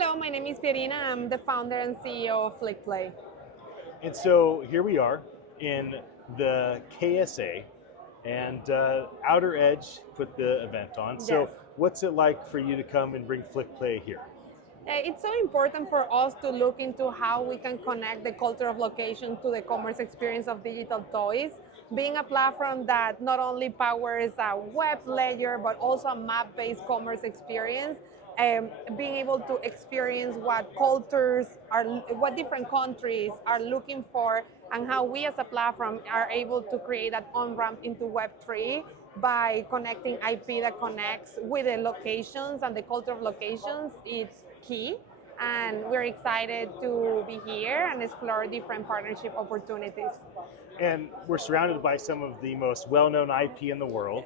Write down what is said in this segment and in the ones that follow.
Hello, my name is Pierina. I'm the founder and CEO of Flickplay. And so here we are in the KSA, and Outer Edge put the event on. So Yes. what's it like for you to come and bring Flickplay here? It's so important for us to look into how we can connect the culture of location to the commerce experience of digital toys. Being a platform that not only powers a web layer, but also a map-based commerce experience, being able to experience what cultures are, what different countries are looking for, and how we as a platform are able to create that on-ramp into Web3 by connecting IP that connects with the locations and the culture of locations. It's key, and we're excited to be here and explore different partnership opportunities. And we're surrounded by some of the most well-known IP in the world.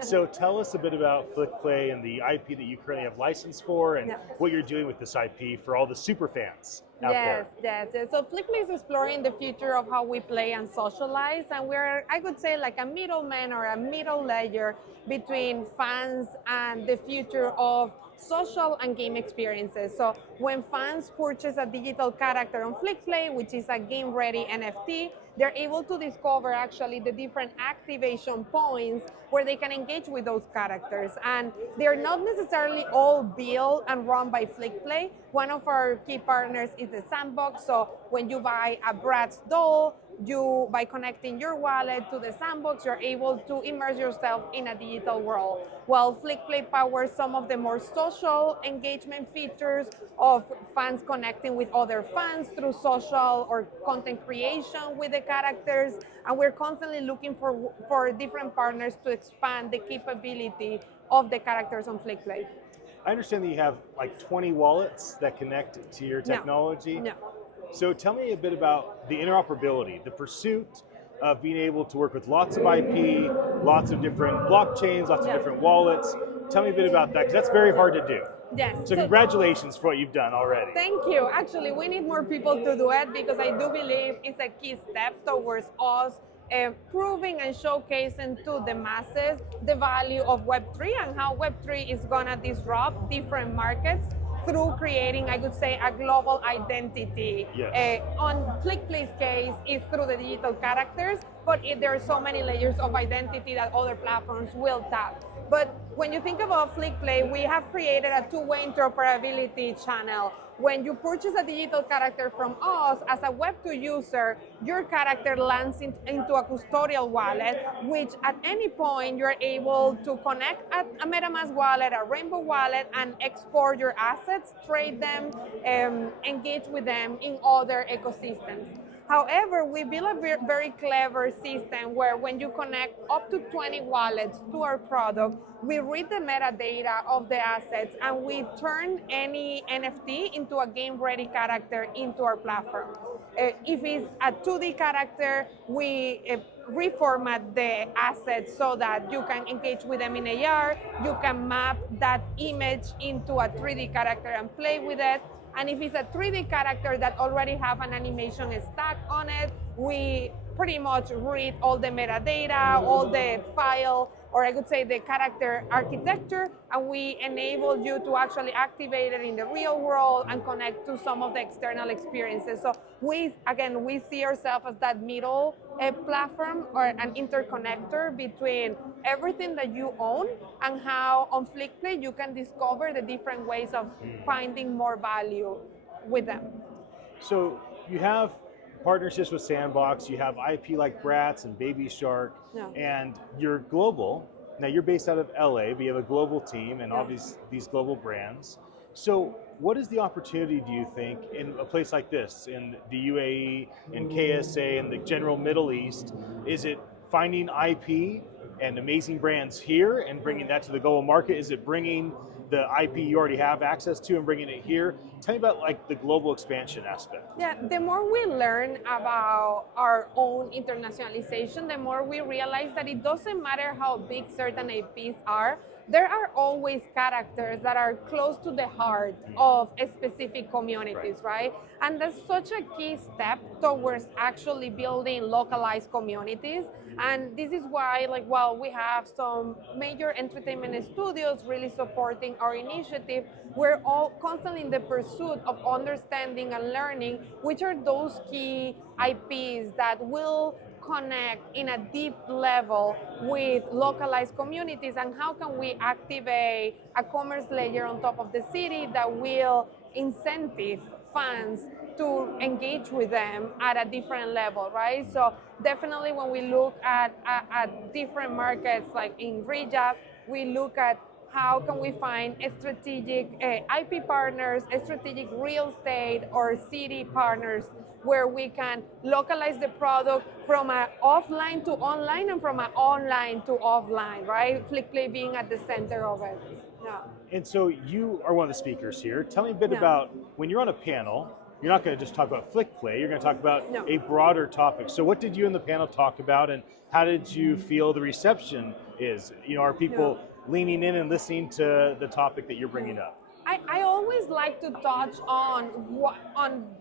So tell us a bit about Flickplay and the IP that you currently have license for, and Yeah. what you're doing with this IP for all the super fans out there. Yes. So Flickplay is exploring the future of how we play and socialize, and we're, I could say, like a middleman or a middle layer between fans and the future of social and game experiences. So when fans purchase a digital character on Flickplay, which is a game-ready NFT, they're able to discover actually the different activation points where they can engage with those characters. And they're not necessarily all built and run by Flickplay. One of our key partners is the Sandbox. So when you buy a Bratz doll, by connecting your wallet to the Sandbox, you're able to immerse yourself in a digital world. While Flickplay powers some of the more social engagement features of fans connecting with other fans through social or content creation with the characters, and we're constantly looking for different partners to expand the capability of the characters on Flickplay. I understand that you have like 20 wallets that connect to your technology. No. So tell me a bit about the interoperability, the pursuit of being able to work with lots of IP, lots of different blockchains, lots of different wallets. Tell me a bit about that, because that's very hard to do. Yes. So congratulations for what you've done already. Thank you. Actually, we need more people to do it, because I do believe it's a key step towards us proving and showcasing to the masses the value of Web3 and how Web3 is going to disrupt different markets through creating, I would say, a global identity. Yes. On Flickplay's case, it's through the digital characters, but there are so many layers of identity that other platforms will tap. But when you think about Flickplay, we have created a two-way interoperability channel. When you purchase a digital character from us, as a Web2 user, your character lands into a custodial wallet, which at any point you're able to connect a MetaMask wallet, a Rainbow wallet, and export your assets, trade them, engage with them in other ecosystems. However, we built a very clever system where when you connect up to 20 wallets to our product, we read the metadata of the assets and we turn any NFT into a game-ready character into our platform. If it's a 2D character, we reformat the assets so that you can engage with them in AR, you can map that image into a 3D character and play with it. And if it's a 3D character that already have an animation stack on it, we pretty much read all the metadata, all the file, or I could say the character architecture, and we enable you to actually activate it in the real world and connect to some of the external experiences. So we see ourselves as that middle platform or an interconnector between everything that you own and how on Flickplay you can discover the different ways of finding more value with them. So you have partnerships with Sandbox, you have IP like Bratz and Baby Shark, and you're global. Now you're based out of LA, but you have a global team and obviously these global brands. So what is the opportunity, do you think, in a place like this, in the UAE, in KSA, in the general Middle East? Is it finding IP and amazing brands here and bringing that to the global market? Is it bringing the IP you already have access to and bringing it here? Tell me about like the global expansion aspect. Yeah, the more we learn about our own internationalization, the more we realize that it doesn't matter how big certain IPs are, there are always characters that are close to the heart of specific communities, right? And that's such a key step towards actually building localized communities. And this is why, like, while we have some major entertainment studios really supporting our initiative, we're all constantly in the pursuit of understanding and learning which are those key IPs that will connect in a deep level with localized communities, and how can we activate a commerce layer on top of the city that will incentive fans to engage with them at a different level, right? So definitely when we look at different markets, like in Riyadh, we look at how can we find strategic IP partners, strategic real estate or city partners where we can localize the product from an offline to online and from an online to offline, right? Flickplay being at the center of it. Yeah. And so you are one of the speakers here. Tell me a bit about, when you're on a panel, you're not going to just talk about Flickplay, you're going to talk about a broader topic. So what did you and the panel talk about, and how did you feel the reception is? You know, are people leaning in and listening to the topic that you're bringing up? I always like to touch on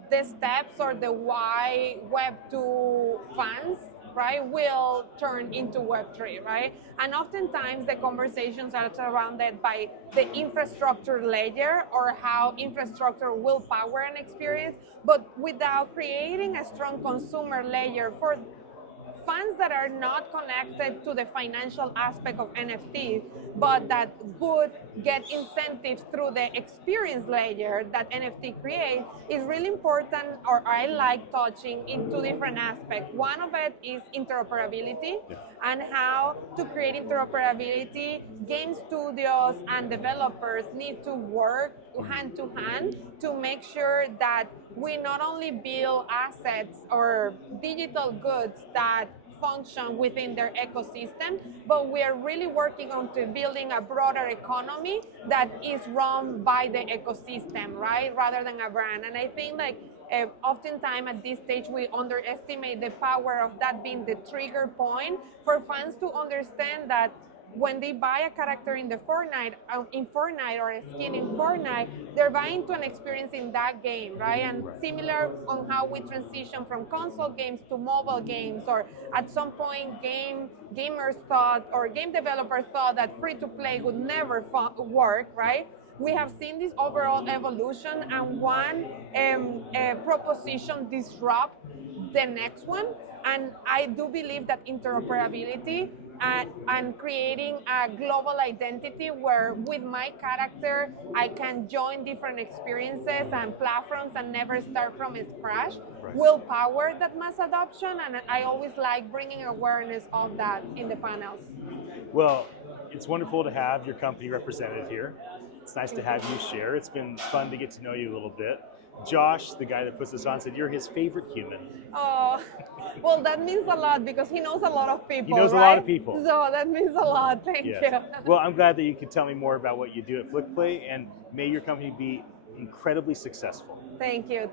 the steps or the why Web2 fans, right, will turn into Web3, right? And oftentimes the conversations are surrounded by the infrastructure layer or how infrastructure will power an experience, but without creating a strong consumer layer for fans that are not connected to the financial aspect of NFTs, but that would get incentives through the experience layer that NFT creates, is really important, or I like touching in two different aspects. One of it is interoperability, and how to create interoperability. Game studios and developers need to work hand to hand to make sure that we not only build assets or digital goods that function within their ecosystem, but we are really working on to building a broader economy that is run by the ecosystem, right, rather than a brand. And I think, like, oftentimes at this stage we underestimate the power of that being the trigger point for fans to understand that when they buy a character in Fortnite or a skin in Fortnite, they're buying to an experience in that game, right? And similar on how we transition from console games to mobile games, or at some point gamers thought, or game developers thought, that free-to-play would never work, right? We have seen this overall evolution, and one proposition disrupt the next one. And I do believe that interoperability and creating a global identity where with my character I can join different experiences and platforms and never start from scratch will power that mass adoption. And I always like bringing awareness of that in the panels. Well, it's wonderful to have your company represented here. It's nice to have you share. It's been fun to get to know you a little bit. Josh, the guy that puts this on, said you're his favorite human. Oh, well, that means a lot because he knows a lot of people. He knows right? a lot of people. So that means a lot. Thank you. Well, I'm glad that you could tell me more about what you do at Flickplay, and may your company be incredibly successful. Thank you.